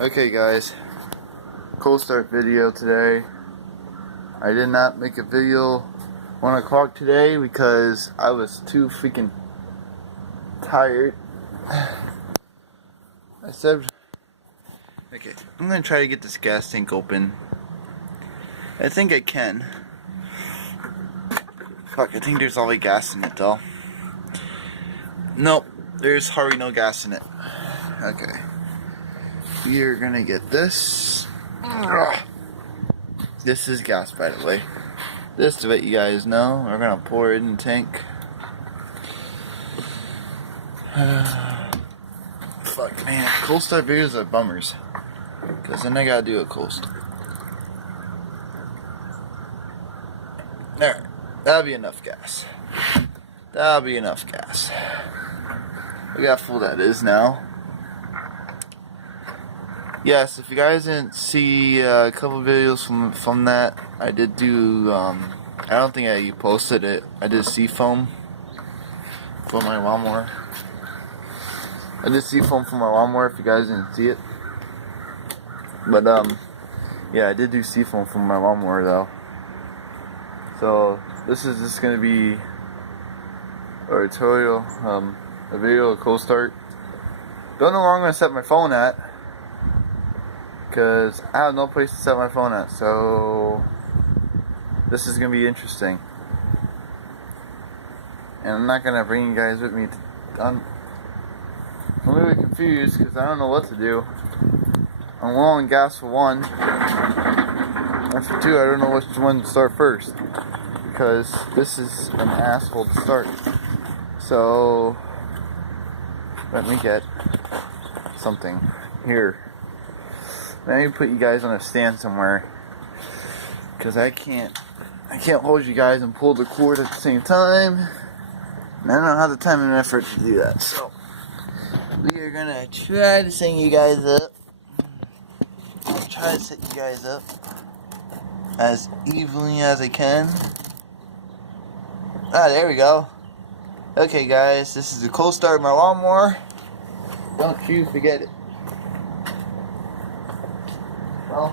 Okay guys, cold start video today. I did not make a video 1 o'clock today because I was too freaking tired. I said, okay, I'm gonna try to get this gas tank open. I think I can. Fuck, I think there's all the gas in it though. Nope, there's hardly no gas in it. Okay. We are gonna get this. This is gas, by the way. This, to let you guys know, we're gonna pour it in the tank. Fuck, man. Cold start videos are bummers. Because then I gotta do a cold start. Alright, that'll be enough gas. That'll be enough gas. Look how full that is now. Yes, if you guys didn't see a couple videos from that, I did do, I don't think I posted it, I did seafoam for my lawnmower. I did seafoam for my lawnmower if you guys didn't see it. But, yeah, I did do seafoam for my lawnmower though. So, this is just going to be a tutorial, a video of cold start. Don't know where I'm going to set my phone at, because I have no place to set my phone at, so this is going to be interesting. And I'm not going to bring you guys with me. I'm a little bit confused because I don't know what to do. I'm low on gas for one, and for two, I don't know which one to start first, because this is an asshole to start. So, let me get something here. Let me put you guys on a stand somewhere, because I can't hold you guys and pull the cord at the same time, and I don't have the time and effort to do that. So we are gonna try to set you guys up. I'll try to set you guys up as evenly as I can. Ah, there we go. Okay guys, this is the cold start of my lawnmower. Don't you forget it. Well,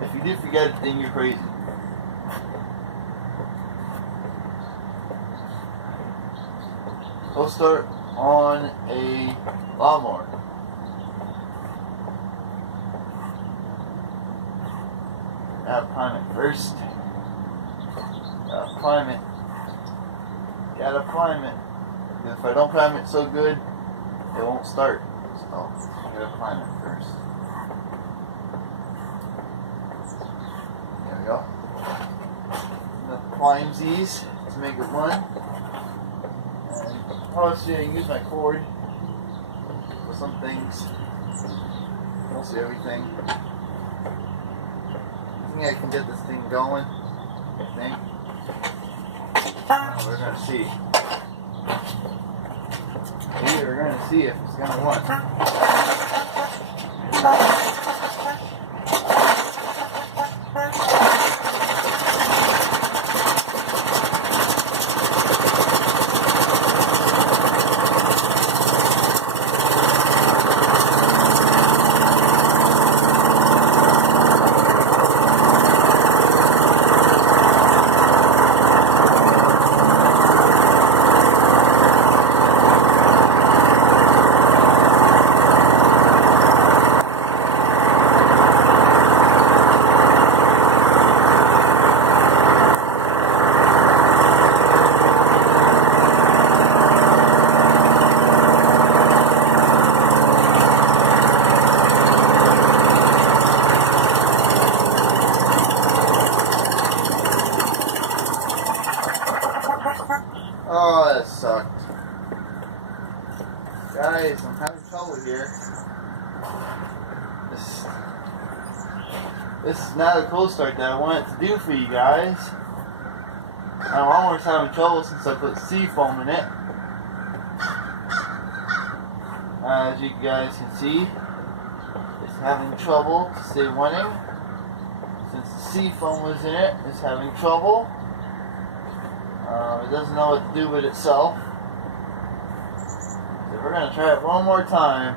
if you did forget it, then you're crazy. Cold start on a lawnmower. Gotta prime it first. Gotta prime it. Gotta prime it. Because if I don't prime it so good, it won't start. So, I gotta prime it first. There we go. I'm gonna prime these to make it run. And obviously I use my cord for some things. Mostly everything. I think I can get this thing going. I think. We're gonna see. We're gonna see if it's gonna run. Oh, that sucked. Guys, I'm having trouble here. This is not a cold start that I wanted to do for you guys. My lawnmower's having trouble since I put seafoam in it. As you guys can see, it's having trouble to stay running. Since the seafoam was in it, it's having trouble. It doesn't know what to do with itself. So we're going to try it one more time.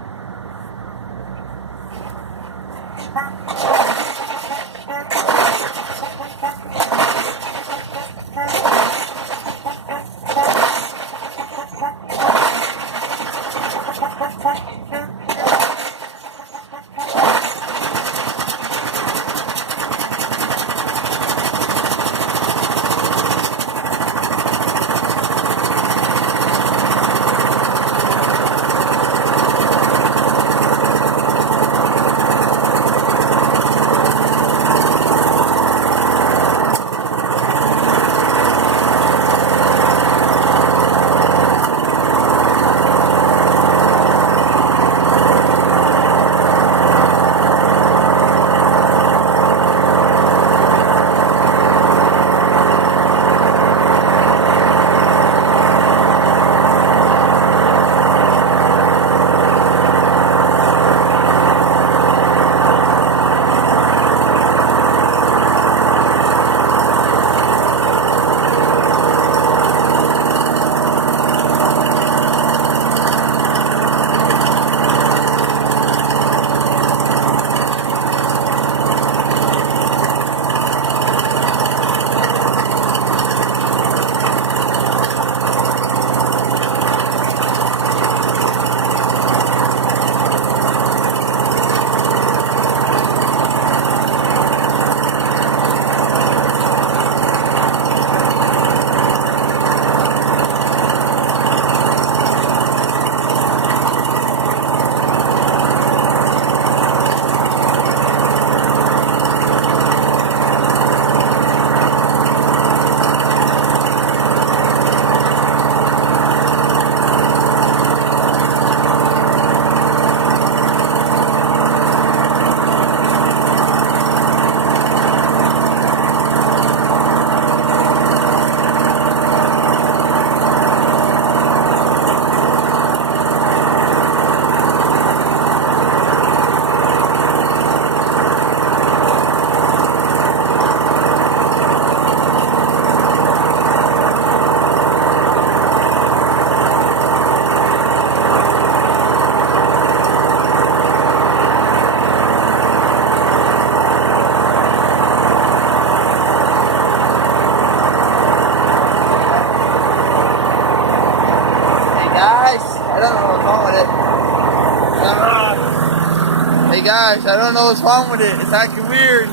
Guys, I don't know what's wrong with it. It's acting weird.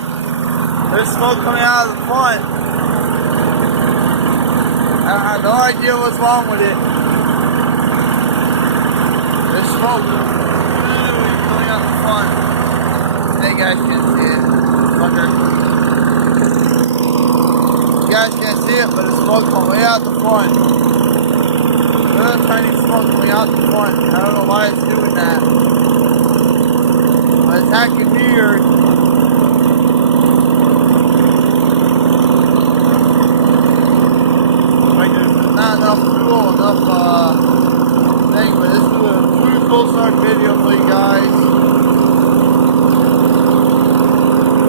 There's smoke coming out of the front. I have no idea what's wrong with it. There's smoke literally coming out the front. Hey guys, can't see it. Fucker. You guys can't see it, but there's smoke coming way out the front. Little tiny smoke coming out the front. I don't know why it's doing that. But it's acting weird. Like there's not enough fuel, thing, but this is a true cold start video for you guys.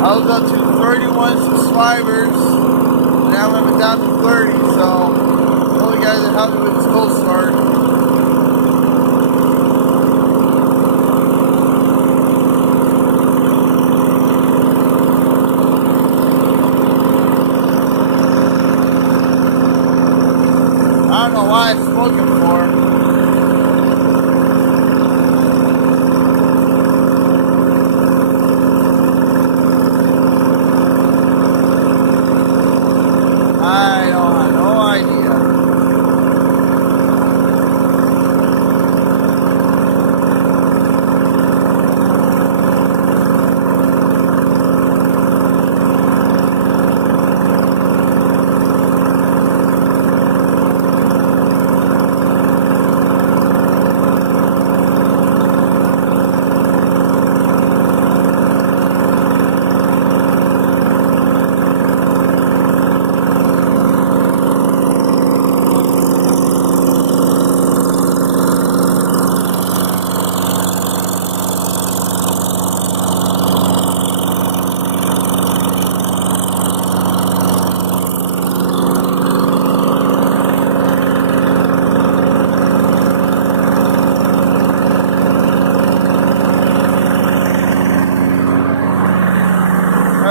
I was up to 31 subscribers, and now I'm down to 30, so all you guys are helping with this cold start. I don't know why it's smoking for. I don't have no idea.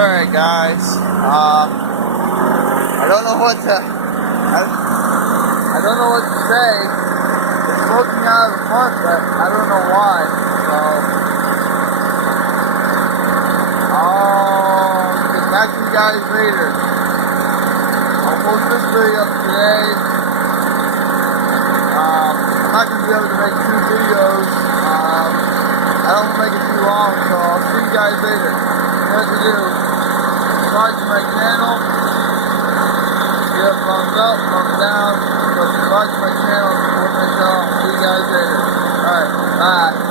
Alright guys, I don't know what to, I don't know what to say. It's smoking out of the front, but I don't know why, so, catch you guys later. I'll post this video up today. I'm not going to be able to make 2 videos. I don't want to make it too long, so I'll see you guys later. You know what to do. Subscribe to my channel. Give a thumbs up, thumbs down. Subscribe to my channel, support my channel. See you guys later. Alright, bye.